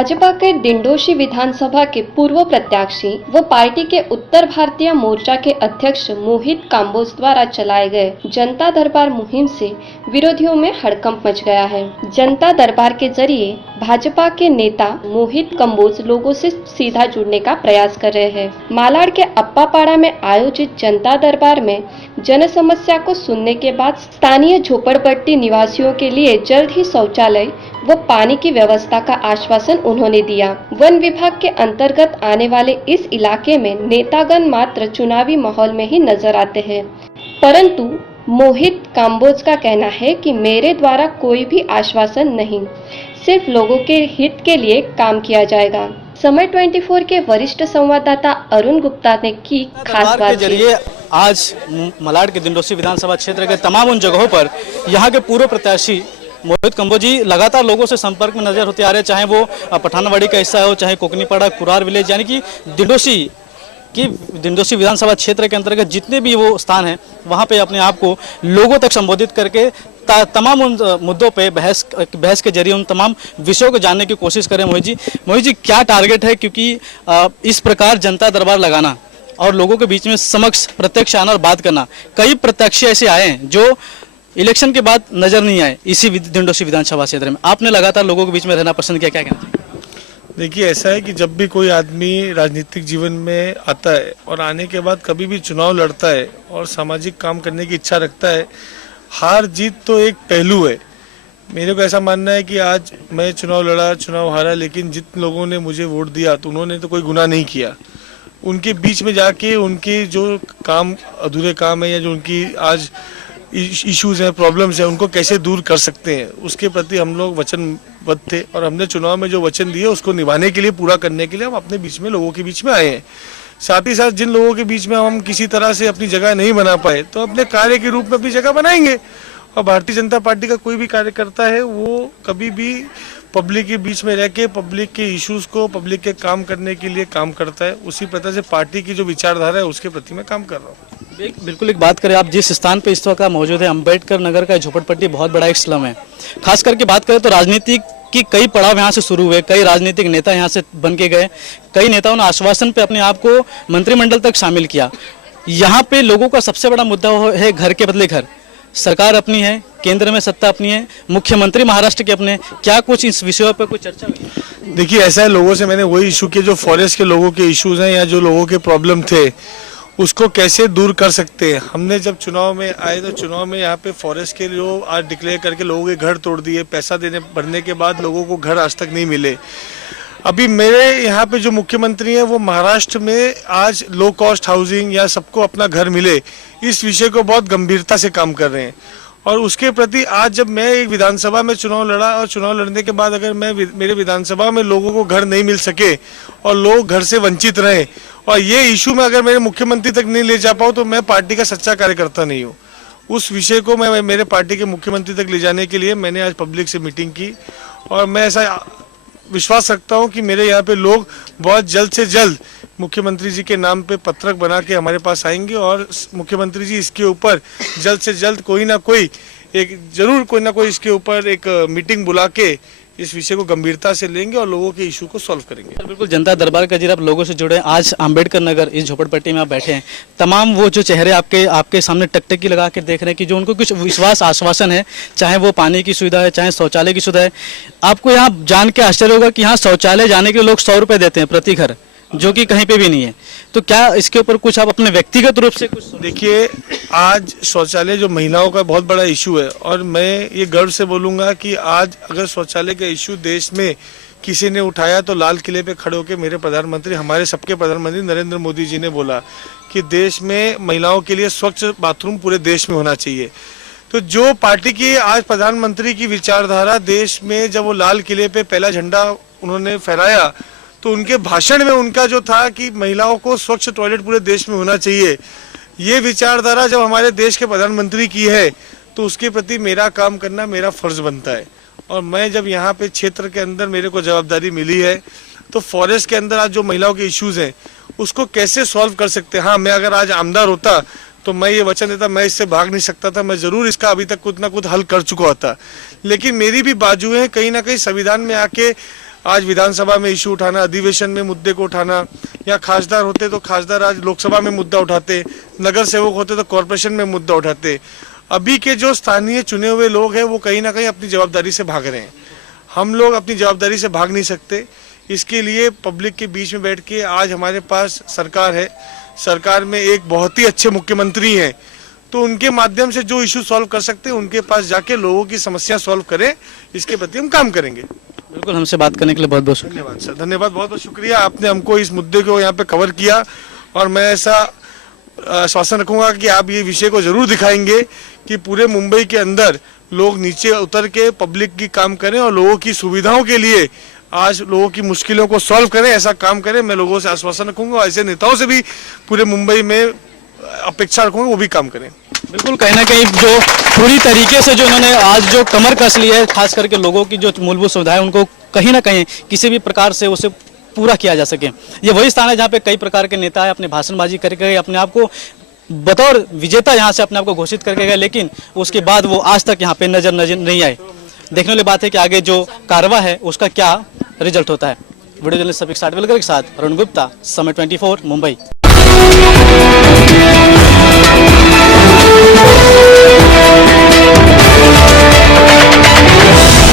भाजपा के डिंडोशी विधानसभा के पूर्व प्रत्याशी व पार्टी के उत्तर भारतीय मोर्चा के अध्यक्ष मोहित काम्बोज द्वारा चलाए गए जनता दरबार मुहिम से विरोधियों में हड़कंप मच गया है। जनता दरबार के जरिए भाजपा के नेता मोहित काम्बोज लोगों से सीधा जुड़ने का प्रयास कर रहे हैं। मालाड के अप्पापाड़ा में आयोजित जनता दरबार में जन समस्या को सुनने के बाद स्थानीय झोपड़पट्टी निवासियों के लिए जल्द ही शौचालय व पानी की व्यवस्था का आश्वासन उन्होंने दिया। वन विभाग के अंतर्गत आने वाले इस इलाके में नेतागण मात्र चुनावी माहौल में ही नजर आते हैं, परंतु मोहित काम्बोज का कहना है कि मेरे द्वारा कोई भी आश्वासन नहीं, सिर्फ लोगों के हित के लिए काम किया जाएगा। समय 24 के वरिष्ठ संवाददाता अरुण गुप्ता ने की खास बातचीत। आज मलाड के डिंडोशी विधानसभा क्षेत्र के तमाम उन जगहों पर यहाँ के पूर्व प्रत्याशी मोहित काम्बोज जी लगातार लोगों से संपर्क में नजर होते आ रहे हैं, चाहे वो पठानवाड़ी का हिस्सा हो, चाहे कोकनीपाड़ा, कुरार विलेज, यानी कि डिंडोशी विधानसभा क्षेत्र के अंतर्गत जितने भी वो स्थान हैं वहाँ पे अपने आप को लोगों तक संबोधित करके तमाम उन मुद्दों पे बहस के जरिए उन तमाम विषयों को जानने की कोशिश करें। मोहित जी क्या टारगेट है, क्योंकि इस प्रकार जनता दरबार लगाना और लोगों के बीच में समक्ष प्रत्यक्ष आना और बात करना, कई प्रत्याशी ऐसे आए हैं जो इलेक्शन के बाद नजर नहीं आए इसी डिंडोशी विधानसभा क्षेत्र में। आपने लगातार लोगों के बीच में रहना पसंद किया, क्या कहना चाहिए? देखिए, ऐसा है कि जब भी कोई आदमी राजनीतिक जीवन में आता है और आने के बाद कभी भी चुनाव लड़ता है और सामाजिक काम करने की इच्छा रखता है, हार जीत तो एक पहलू है। मेरे को ऐसा मानना है कि आज मैं चुनाव लड़ा, चुनाव हारा, लेकिन जिन लोगों ने मुझे वोट दिया तो उन्होंने तो कोई गुनाह नहीं किया। उनके बीच में जाके उनके जो काम अधूरे काम है या जो उनकी आज इश्यूज हैं, प्रॉब्लम्स हैं, उनको कैसे दूर कर सकते हैं, उसके प्रति हम लोग वचनबद्ध थे और हमने चुनाव में जो वचन दिए उसको निभाने के लिए, पूरा करने के लिए हम अपने बीच में लोगों के बीच में आए हैं। साथ ही साथ जिन लोगों के बीच में हम किसी तरह से अपनी जगह नहीं बना पाए तो अपने कार्य के रूप में अपनी जगह बनाएंगे। और भारतीय जनता पार्टी का कोई भी कार्यकर्ता है वो कभी भी पब्लिक के बीच में रह के पब्लिक के इश्यूज को, पब्लिक के काम करने के लिए काम करता है। उसी प्रकार से पार्टी की जो विचारधारा है उसके प्रति मैं काम कर रहा हूँ। बिल्कुल एक बात करें, आप जिस स्थान पे इस वक्त मौजूद है, अम्बेडकर नगर का झोपड़पट्टी बहुत बड़ा एक स्लम है। खास करके बात करें तो राजनीति की कई पड़ाव यहाँ से शुरू हुए, कई राजनीतिक नेता यहाँ से बन के गए, कई नेताओं ने आश्वासन पे अपने आप को मंत्रिमंडल तक शामिल किया। यहाँ पे लोगों का सबसे बड़ा मुद्दा है घर के बदले घर। सरकार अपनी है, केंद्र में सत्ता अपनी है, मुख्यमंत्री महाराष्ट्र के अपने, क्या कुछ इस विषयों पर कुछ चर्चा हुई? देखिए, ऐसा है, लोगों से मैंने वही इशू किए जो फॉरेस्ट के लोगों के इश्यूज हैं या जो लोगों के प्रॉब्लम थे उसको कैसे दूर कर सकते हैं। हमने जब चुनाव में आए तो चुनाव में यहाँ पे फॉरेस्ट के लोग आज डिक्लेयर करके लोगों के घर तोड़ दिए, पैसा देने भरने के बाद लोगों को घर आज तक नहीं मिले। अभी मेरे यहाँ पे जो मुख्यमंत्री हैं वो महाराष्ट्र में आज लो कॉस्ट हाउसिंग या सबको अपना घर मिले, इस विषय को बहुत गंभीरता से काम कर रहे हैं। और उसके प्रति आज जब मैं एक विधानसभा में चुनाव लड़ा और चुनाव लड़ने के बाद अगर मेरे विधानसभा में लोगों को घर नहीं मिल सके और लोग घर से वंचित रहे और ये इशू में अगर मेरे मुख्यमंत्री तक नहीं ले जा पाऊँ तो मैं पार्टी का सच्चा कार्यकर्ता नहीं हूँ। उस विषय को मैं मेरे पार्टी के मुख्यमंत्री तक ले जाने के लिए मैंने आज पब्लिक से मीटिंग की और मैं ऐसा विश्वास रखता हूं कि मेरे यहाँ पे लोग बहुत जल्द से जल्द मुख्यमंत्री जी के नाम पे पत्रक बना के हमारे पास आएंगे और मुख्यमंत्री जी इसके ऊपर जल्द से जल्द कोई ना कोई इसके ऊपर एक मीटिंग बुला के इस विषय को गंभीरता से लेंगे और लोगों के इशू को सॉल्व करेंगे। बिल्कुल, जनता दरबार का जरिए आप लोगों से जुड़े। आज अम्बेडकर नगर इस झोपड़पट्टी में आप बैठे हैं, तमाम वो जो चेहरे आपके सामने टकटकी लगा के देख रहे हैं कि जो उनको कुछ विश्वास आश्वासन है, चाहे वो पानी की सुविधा है, चाहे शौचालय की सुविधा है। आपको यहाँ जान के आश्चर्य होगा कि यहाँ शौचालय जाने के लिए लोग 100 रुपये देते हैं प्रति घर, जो कि कहीं पे भी नहीं है। तो क्या इसके ऊपर कुछ आप अपने व्यक्तिगत रूप से कुछ? देखिए, आज शौचालय जो महिलाओं का बहुत बड़ा इशू है और मैं ये गर्व से बोलूँगा कि आज अगर शौचालय का इशू देश में किसी ने उठाया तो लाल किले पे खड़े होकर मेरे प्रधानमंत्री, हमारे सबके प्रधानमंत्री नरेंद्र मोदी जी ने बोला कि देश में महिलाओं के लिए स्वच्छ बाथरूम पूरे देश में होना चाहिए। तो जो पार्टी की आज प्रधानमंत्री की विचारधारा देश में, जब वो लाल किले पे पहला झंडा उन्होंने फहराया तो उनके भाषण में उनका जो था कि महिलाओं को स्वच्छ टॉयलेट पूरे देश में होना चाहिए, ये विचारधारा जब हमारे देश के प्रधानमंत्री की है तो उसके प्रति मेरा काम करना मेरा फर्ज बनता है। और मैं जब यहाँ पे क्षेत्र के अंदर मेरे को जवाबदारी मिली है तो फॉरेस्ट के अंदर आज जो महिलाओं के इश्यूज हैं उसको कैसे सॉल्व कर सकते हैं। हाँ, मैं अगर आज आमदार होता तो मैं ये वचन देता, मैं इससे भाग नहीं सकता था, मैं जरूर इसका अभी तक कुछ ना कुछ हल कर चुका होता। लेकिन मेरी भी बाजुएं कहीं ना कहीं संविधान में आके आज विधानसभा में इशू उठाना, अधिवेशन में मुद्दे को उठाना, या खासदार होते तो खासदार आज लोकसभा में मुद्दा उठाते, नगर सेवक होते तो कॉरपोरेशन में मुद्दा उठाते। अभी के जो स्थानीय चुने हुए लोग हैं वो कहीं ना कहीं अपनी जवाबदारी से भाग रहे हैं। हम लोग अपनी जवाबदारी से भाग नहीं सकते। इसके लिए पब्लिक के बीच में बैठ के आज हमारे पास सरकार है, सरकार में एक बहुत ही अच्छे मुख्यमंत्री हैं, तो उनके माध्यम से जो इशू सॉल्व कर सकते हैं उनके पास जाके लोगों की समस्या सॉल्व करें, इसके प्रति हम काम करेंगे। बिल्कुल, हमसे बात करने के लिए बहुत बहुत शुक्रिया। धन्यवाद सर, धन्यवाद, बहुत बहुत शुक्रिया। आपने हमको इस मुद्दे को यहाँ पे कवर किया और मैं ऐसा आश्वासन रखूंगा कि आप ये विषय को जरूर दिखाएंगे कि पूरे मुंबई के अंदर लोग नीचे उतर के पब्लिक की काम करें और लोगों की सुविधाओं के लिए आज लोगों की मुश्किलों को सॉल्व करें, ऐसा काम करें। मैं लोगों से आश्वासन रखूंगा और ऐसे नेताओं से भी पूरे मुंबई में अपेक्षा रखूंगा वो भी काम करें। बिल्कुल, कहीं ना कहीं जो पूरी तरीके से जो इन्होंने आज जो कमर कस ली है, खास करके लोगों की जो मूलभूत सुविधाएं उनको कहीं ना कहीं किसी भी प्रकार से उसे पूरा किया जा सके। ये वही स्थान है जहाँ पे कई प्रकार के नेता अपने भाषणबाजी करके अपने आप को बतौर विजेता यहाँ से अपने आप को घोषित करके गए, लेकिन उसके बाद वो आज तक यहाँ पे नजर नहीं आए। देखने वाली बात है कि आगे जो कार्रवाई है उसका क्या रिजल्ट होता है। वीडियो जर्नलिस्ट सफीक साटवेलकर के साथ अरुण गुप्ता, समय 24 मुंबई।